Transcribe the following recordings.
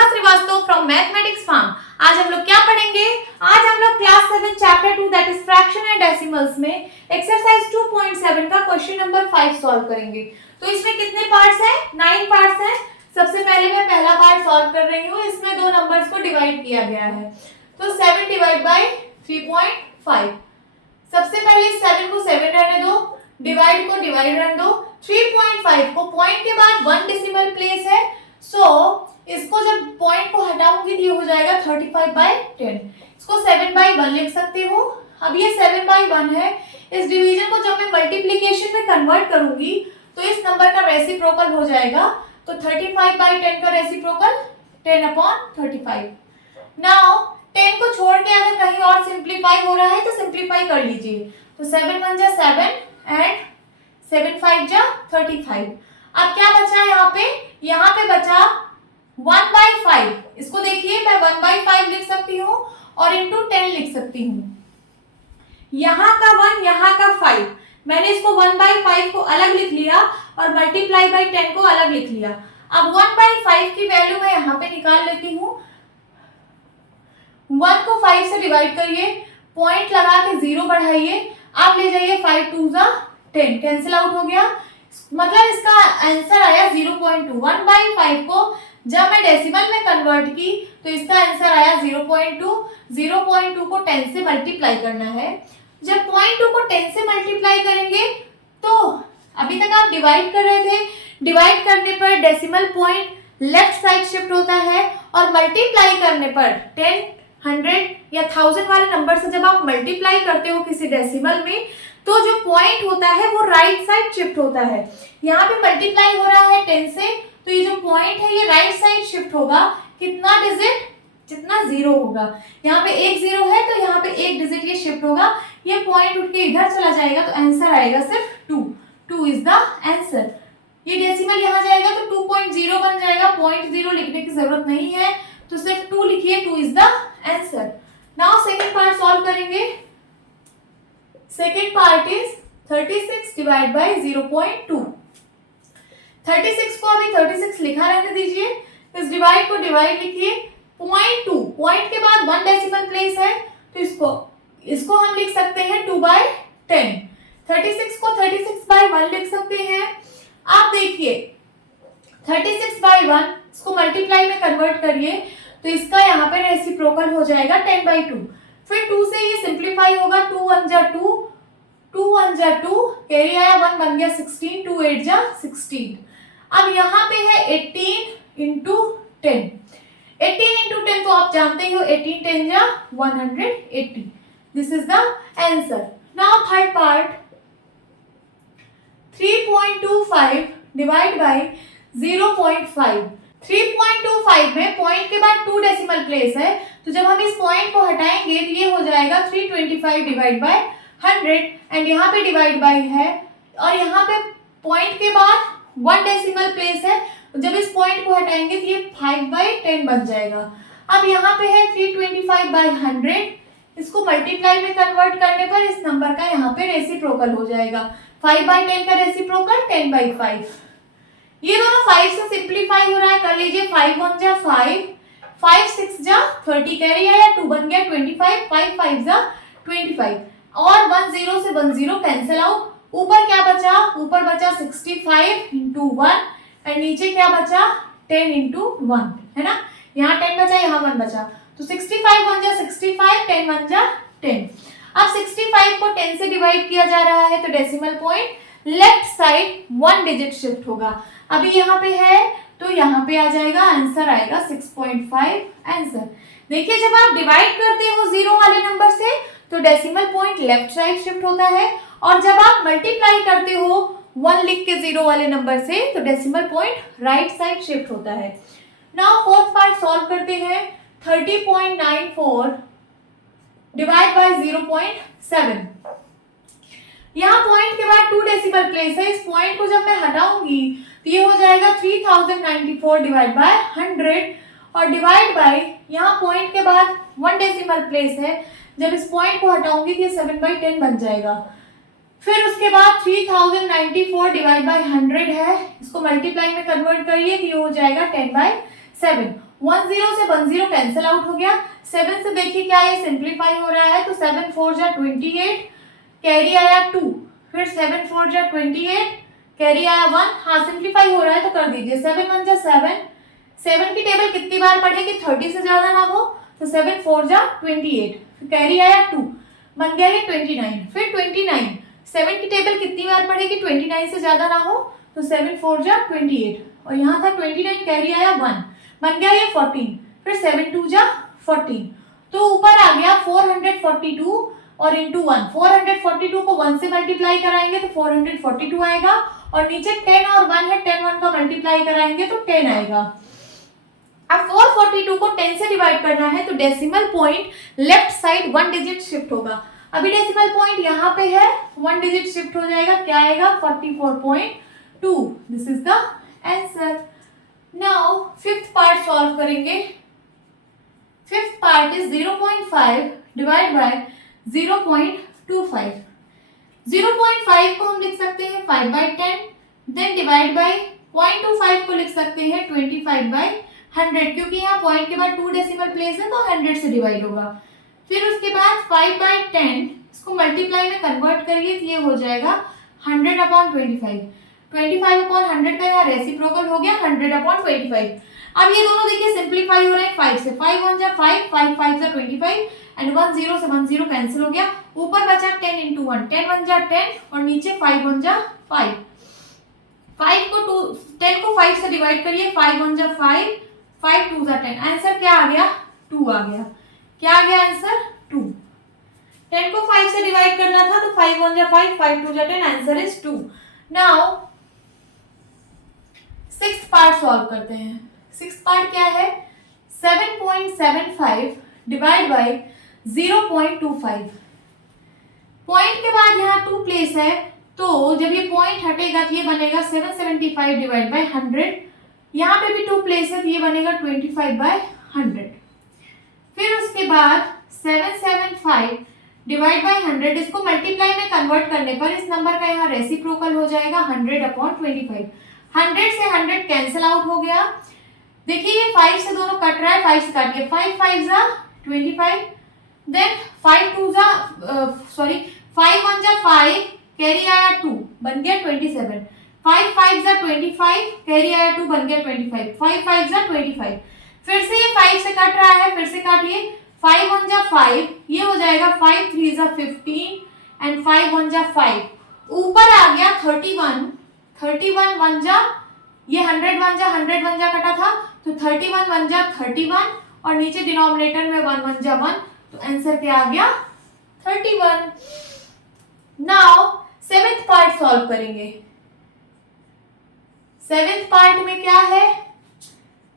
Shikha Srivastava from mathematics farm. आज हम लोग क्या पढ़ेंगे? आज हम लोग class 7 chapter 2 that is fraction and decimals में एक्सरसाइज 2.7 का क्वेश्चन नंबर 5 सॉल्व करेंगे। तो इसमें कितने पार्ट्स हैं? 9 पार्ट्स हैं। सबसे पहले मैं पहला पार्ट सॉल्व कर रही हूँ। इसमें दो नंबर्स को डिवाइड किया गया है, तो 7 डिवाइड बाय 3.5। सबसे पहले 7 को 7 रहने दो, डिवाइड को डिवाइड रहने दो। 3.5 को पॉइंट के बाद 1 डेसिमल प्लेस है, सो इसको जब पॉइंट को हटाऊंगी तो ये हो जाएगा 35/10। इसको 7/1 लिख सकती हूँ। अब ये 7/1 है। इस डिवीजन को जब मैं मल्टीप्लिकेशन में कन्वर्ट करूंगी तो इस नंबर का रेसिप्रोकल हो जाएगा। तो 35/10 का रेसिप्रोकल 10/35। नाउ 10 को छोड़ के अगर कहीं और सिंप्लीफाई हो रहा है तो सिंप्लीफाई कर लीजिए। तो 7 1 जा 7 एंड 7 5 जा 35। अब क्या बचा यहाँ पे बचा 1/5। इसको देखिए, मैं 1/5 लिख सकती हूँ और इंटू 10 लिख सकती हूँ। यहाँ का 1, यहाँ का 5, मैंने इसको 1/5 को अलग लिख लिया और मल्टीप्लाई बाई 10 को अलग लिख लिया। अब 1/5 की वैल्यू मैं यहाँ पे निकाल लेती हूँ। 1 को 5 से डिवाइड करिए, पॉइंट लगा के 0 बढ़ाइए, आप ले जाइए 5 2 जा 10, कैंसिल आउट हो गया। मतलब इसका आंसर आया 0.2। 1/5 को जब मैं डेसिमल में कन्वर्ट की तो इसका आंसर आया 0.2। 0.2 को 10 से मल्टीप्लाई करना है। जब 0.2 को 10 से मल्टीप्लाई करेंगे तो अभी तक आप डिवाइड कर रहे थे, डिवाइड करने पर decimal point left side shift होता है और मल्टीप्लाई करने पर 10, 100 या 1000 वाले नंबर से जब आप मल्टीप्लाई करते हो किसी डेसिमल में तो जो पॉइंट होता है वो राइट साइड शिफ्ट होता है। यहाँ पे मल्टीप्लाई हो रहा है 10 से, तो ये जो पॉइंट है ये राइट साइड शिफ्ट होगा। कितना डिजिट? जितना 0 होगा। यहाँ पे एक 0 है तो यहाँ पे एक डिजिट ये शिफ्ट होगा। ये पॉइंट उठ के इधर चला जाएगा तो आंसर आएगा सिर्फ 2। 2 इज द आंसर। ये डेसिमल यहाँ जाएगा तो 2.0 बन जाएगा। 0.0 लिखने की जरूरत नहीं है, तो सिर्फ 2 लिखिए। 2 is the answer. Now second part सॉल्व करेंगे। Second part is 36 divide by 0.2। 36 को अभी 36 लिखा रहने दीजिए। इस डिवाइड को डिवाइड लिखिए। 0.2 पॉइंट के बाद 1 डेसिमल प्लेस है तो इसको हम लिख सकते हैं 2/10। 36 को 36/1 लिख सकते हैं। आप देखिए 36/1 इसको मल्टीप्लाई में कन्वर्ट करिए तो इसका यहाँ पे रेसिप्रोकल हो जाएगा 10/2। फिर 2 से ये सिंप्लीफाई होगा। 2 1 जा 2, 2 1 जा 2, कैरी आया 1 बन गया 16, 2 8 जा 16। अब यहाँ पे है 18 इंटू 10। 18 इंटू 10 तो आप जानते ही हो, 18 10 जा 180। This is the answer. Now third part 3.25 divide by 0.5। 3.25 में पॉइंट के बाद 2 डेसिमल प्लेस है, तो जब हम इस पॉइंट को हटाएंगे तो ये हो जाएगा 325 डिवाइड बाय 100 एंड यहाँ पे डिवाइड बाय है और यहाँ पे पॉइंट के बाद 1 डेसिमल प्लेस है, तो जब इस पॉइंट को हटाएंगे तो ये 5/10 बन जाएगा। अब यहाँ पे है 325/100, इसको मल्टीप्लाई में कन्वर्ट करने पर इस नंबर का यहाँ पे रेसिप्रोकल हो जाएगा। 5/10 का रेसिप्रोकल 10/5। ये दोनों 5 से सिंप्लीफाई हो रहा है, कर लीजिए। 5 1 जा 5, 5 6 जा 30, कैरी आया 2 बन गया 25, 5 5 जा 25 और 1 0 से 1 0 कैंसिल आउट। ऊपर क्या बचा? ऊपर बचा 65 इंटू 1 एंड नीचे क्या बचा? 10 इंटू 1, है ना। यहाँ 10 बचा, यहाँ 1 बचा, तो 65 1 जा 65, 10 1 जा 10। अब 65 को 10 से डिवाइड किया जा रहा है तो decimal point left side 1 digit shift होगा। अभी यहाँ पे है तो यहाँ पे आ जाएगा, आंसर आएगा 6.5 आंसर। देखिए जब आप डिवाइड करते हो 0 वाले नंबर से तो decimal point left side shift होता है और जब आप मल्टीप्लाई करते हो 1 लिख के 0 वाले नंबर से तो decimal point right side shift होता है। नाउ फोर्थ पार्ट सॉल्व करते हैं। 30.94 डिवाइड बाय 0.7। यहाँ पॉइंट के बाद 2 डेसिमल प्लेस है, इस पॉइंट को जब मैं हटाऊंगी तो ये हो जाएगा 3094 डिवाइड बाय 100 और डिवाइड बाय यहाँ पॉइंट के बाद 1 डेसिमल प्लेस है, जब इस पॉइंट को हटाऊंगी तो ये 7/10 बन जाएगा। फिर उसके बाद 3094 डिवाइड बाय 100 है, इसको मल्टीप्लाई में कन्वर्ट करिए तो ये हो जाएगा 10/7। 10 से 10 कैंसिल आउट हो गया। 7 से देखिए क्या ये सिंप्लीफाई हो रहा है, तो 7 4 जा 28, कैरी आया 2, फिर 7 4 जा 28, कैरी आया 1। हाँ सिंप्लीफाई हो रहा है तो कर दीजिए। 7 1 जा 7, 7 की टेबल कितनी बार पढ़े कि 30 से ज्यादा ना हो, तो 7 4 जा 28, फिर कैरी आया 2, बन गया ये 29। फिर 29, 7 की टेबल कितनी बार पढ़े कि 29 से ज्यादा ना हो, तो 7 4 जा 28, और यहाँ था 29, कैरी आया 1, बन गया ये 14। फिर 7 2 जा 14, तो ऊपर आ गया 442 और इंटू 1। 442 को 1 से मल्टीप्लाई कराएंगे तो 442 आएगा, और नीचे 10 और 1 है, 10 1 का मल्टीप्लाई कराएंगे तो 10 आएगा। अब 442 को 10 से डिवाइड करना है तो decimal point left side 1 digit shift होगा। अभी डेसिमल पॉइंट यहाँ पे है, 1 डिजिट शिफ्ट हो जाएगा, क्या आएगा 44.2। This is the answer. Now fifth part सॉल्व करेंगे। Fifth part is 0.5 divide by 0.25। 0.5 को हम लिख सकते हैं 5/10, देन डिवाइड बाय 0.25 को लिख सकते हैं 25/100, क्योंकि यहाँ पॉइंट के बाद 2 डेसिमल प्लेस है तो 100 से डिवाइड होगा। फिर उसके बाद 5/10 इसको मल्टीप्लाई में कन्वर्ट करिए तो ये हो जाएगा 100/25। 25/100 का यहाँ रेसिप्रोकल हो गया 100/25। अब ये दोनों देखिए सिंप्लीफाई हो रहे हैं 5 से। 5 1 जा 5, 5 5 जा 25, एंड 1 0 से 1 0 कैंसिल हो गया। ऊपर बचा 10 इंटू 1, 10 1 जा 10, और नीचे 5 1 जा 5। 5 को 10 को 5 से डिवाइड करिए, 5 1 जा 5, 5 2 जा 10। आंसर क्या आ गया 2 आ गया। क्या आ गया आंसर 2। 10 को 5 से डिवाइड करना था तो 5 1 जा 5, 5 2 जा 10, answer is 2। Now sixth part solve करते हैं। सिक्स्थ पार्ट क्या है, 7.75 डिवाइड बाय 0.25। पॉइंट के बाद यहाँ 2 प्लेस है, तो जब ये पॉइंट हटेगा तो ये बनेगा 775 डिवाइड बाय 100। यहाँ पे भी 2 प्लेस है तो ये बनेगा 25/100। फिर उसके बाद 775 डिवाइड बाय 100, इसको मल्टीप्लाई में कन्वर्ट करने पर इस नंबर का यहाँ रेसिप्रोकल हो जाएगा 100/25। 100 से 100 कैंसिल आउट हो गया। देखिए ये 5 से दोनों कट रहा है, 5 से काटिए, 5 5 जा 25, देन 5 2 जा 5 1 जा 5, कैरी आया 2, बन गया 27। 5 5 जा 25, कैरी आया 2, बन गया 25। 5 5 जा 25। फिर से ये 5 से कट रहा है, फिर से काटिए, 5 1 जा 5, ये हो जाएगा 5 3 जा 15, एंड 5 1 जा 5। ऊपर आ गया 31, 31 1 जा, ये 100 1 जा 100 1 जा कटा था तो 31 1 जा 31, और नीचे डिनोमिनेटर में 1 1 जा 1, तो आंसर क्या आ गया 31। नाउ सेवेंथ पार्ट सॉल्व करेंगे। सेवेंथ पार्ट में क्या है,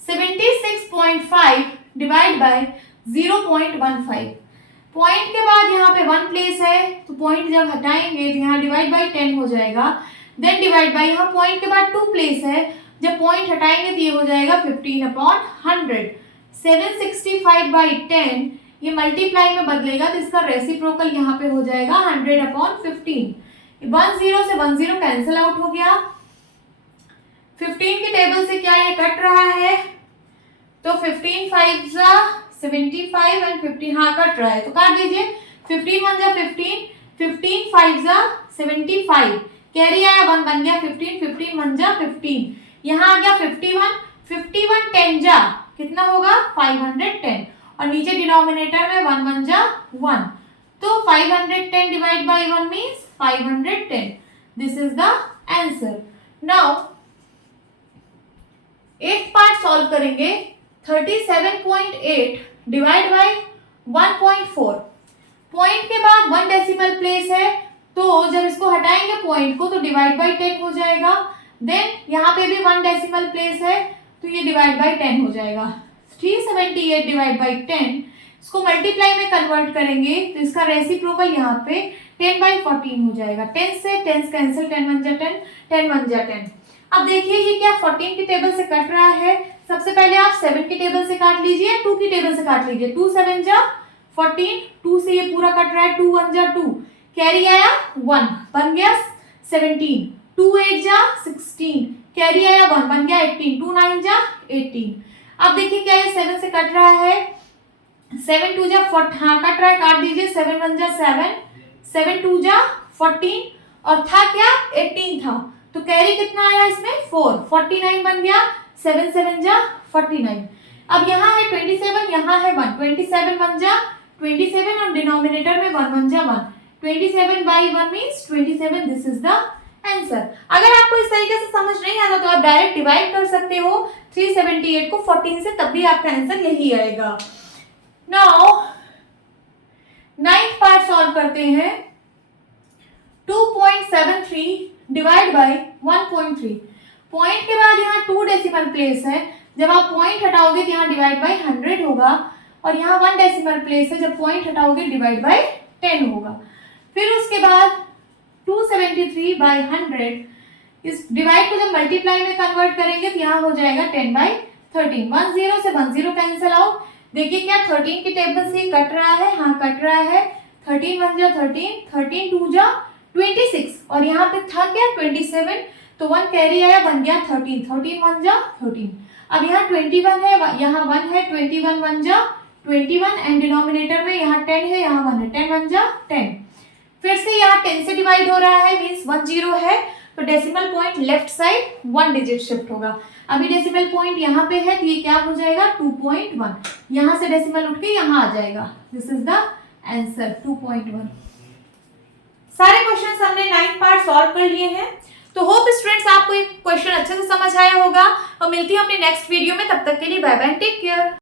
76.5 डिवाइड बाय 0.15। पॉइंट के बाद यहाँ पे 1 प्लेस है तो पॉइंट जब हटाएंगे तो यहाँ डिवाइड बाय 10 हो जाएगा, देन डिवाइड बाय, यहाँ पॉइंट के बाद 2 प्लेस है, जब पॉइंट हटाएंगे तो ये हो जाएगा 15/100। 765/10 ये मल्टीप्लाई में बदलेगा तो इसका रेसिप्रोकल यहाँ पे हो जाएगा 100/15। 1 0 से 1 0 कैंसिल आउट हो गया। 15 की टेबल से क्या ये कट रहा है, तो 15 5 जा 75 एंड 15, हाँ कट रहा है तो काट दीजिए। 15 1 जा 15, 15 5 जा 75, कैरी आया 1, बन गया 15, 15 1 जा 15, यहाँ आ गया 51, 51 10 जा कितना होगा 510, और नीचे डिनोमिनेटर में 1 1 जा 1, तो 510 divide by 1 means 510। This is the answer. Now एथ पार्ट सॉल्व करेंगे। 37.8 डिवाइड बाय 1.4। पॉइंट के बाद 1 डेसिमल प्लेस है, तो जब इसको हटाएंगे पॉइंट को तो डिवाइड बाय 10 हो जाएगा। देन यहाँ पे भी 1 डेसिमल प्लेस है तो ये डिवाइड बाय 10 हो जाएगा। 378 डिवाइड बाय 10, इसको मल्टीप्लाई में कन्वर्ट करेंगे तो इसका रेसिप्रोकल यहाँ पे 10/14 हो जाएगा। 10 से 10 कैंसिल, 10 1 जा 10, 10 1 जा 10। अब देखिए ये क्या 14 की टेबल से कट रहा है, सबसे पहले आप 7 की टेबल से काट लीजिए, 2 की टेबल से काट लीजिए। 2 7 जा 14, 2 से ये पूरा कट रहा है, 2 1 जा 2, कैरी आया 1, बन गया 17, 2 8 जा 16, कैरी आया 1, बन गया 18, 2 9 जा 18। अब देखिए क्या है, 7 से कट रहा है, 7 2 जा 40, हाँ कट रहा है, काट दीजिए, 7 1 जा 7, 7 2 जा 14 और था क्या 18 था, तो कैरी कितना आया इसमें 4, 49 बन गया, 7 7 जा 49। अब यहाँ है 27, यहाँ है 1, 27 1 जा 27 और डिनोमिनेटर में 1 1 जा 1, 27 by 1 means 27, this is the answer. अगर आपको इस तरीके से समझ नहीं आता तो आप डायरेक्ट डिवाइड कर सकते हो 378 को 14 से, तब भी आपका आंसर यही आएगा। नाउ 9th पार्ट सॉल्व करते हैं। 2.73 डिवाइड बाय 1.3, पॉइंट के बाद यहाँ 2 डेसिमल प्लेस है, जब आप पॉइंट हटाओगे तो यहाँ डिवाइड बाय 100 होगा, और यहाँ 1 डेसिमल प्लेस है, जब पॉइंट हटाओगे डिवाइड बाय 10 होगा। फिर उसके बाद 273 बाय 100, इस डिवाइड को जब मल्टीप्लाई में कन्वर्ट करेंगे तो यहाँ हो जाएगा 10 बाय 13, 10 से 10 कैंसिल आउट। देखिए क्या 13 के टेबल से कट रहा है, हाँ कट रहा है, 13 1 जा 13, 13 2 जा 26 और यहाँ पे था क्या 27, तो 1 कैरी आया, बन गया 13, 13 1 जा 13। अब यहाँ 21 है, यहाँ 1 है, 21 1 जा 21 एंड डिनोमिनेटर में यहाँ 10 है, यहाँ 1 है, 10 1 जा 10। फिर से यहाँ 10 से डिवाइड हो रहा है, मीन्स 1 0 है, तो decimal point left side 1 digit shift होगा। अभी डेसिमल पॉइंट यहाँ पे है, तो ये क्या हो जाएगा 2.1, यहाँ से डेसिमल उठ के यहाँ आ जाएगा, दिस इज द आंसर 2.1। सारे क्वेश्चंस हमने 9th पार्ट सॉल्व कर लिए हैं। तो होप स्टूडेंट्स आपको ये क्वेश्चन अच्छे से समझ आया होगा, और मिलती है अपने नेक्स्ट वीडियो में, तब तक के लिए बाय बाय, टेक केयर।